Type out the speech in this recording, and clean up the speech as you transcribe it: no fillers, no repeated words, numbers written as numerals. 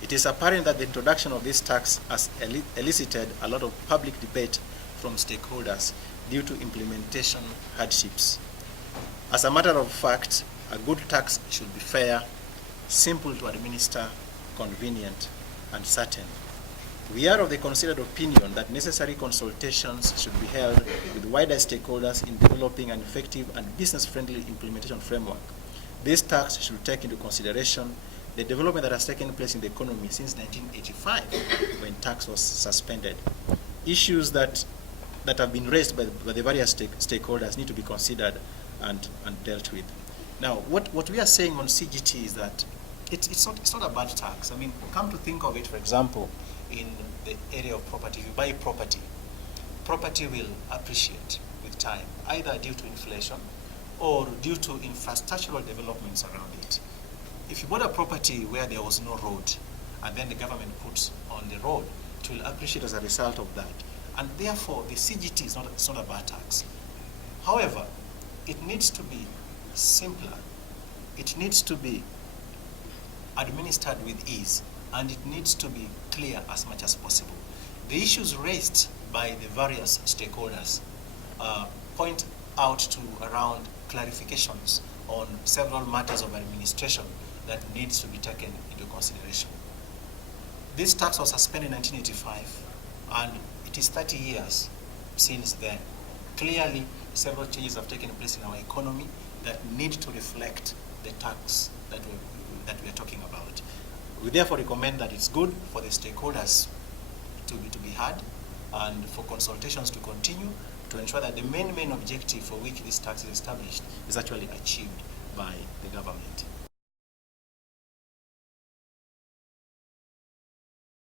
It is apparent that the introduction of this tax has elicited a lot of public debate from stakeholders due to implementation hardships. As a matter of fact, a good tax should be fair, simple to administer, convenient, and certain. We are of the considered opinion that necessary consultations should be held with wider stakeholders in developing an effective and business-friendly implementation framework. This tax should take into consideration the development that has taken place in the economy since 1985, when tax was suspended. Issues that have been raised by the various stakeholders need to be considered and dealt with. Now, what we are saying on CGT is that it's not a bad tax. I mean, come to think of it, for example, in the area of property. If you buy property, property will appreciate with time, either due to inflation or due to infrastructural developments around it. If you bought a property where there was no road, and then the government puts on the road, it will appreciate as a result of that. And therefore, the CGT is not a bad tax. However, it needs to be simpler. It needs to be administered with ease, and it needs to be clear as much as possible. The issues raised by the various stakeholders point out to around clarifications on several matters of administration that needs to be taken into consideration. This tax was suspended in 1985, and it is 30 years since then. Clearly, several changes have taken place in our economy that need to reflect the tax that we are talking about. We therefore recommend that it's good for the stakeholders to be heard, and for consultations to continue to ensure that the main objective for which this tax is established is actually achieved by the government.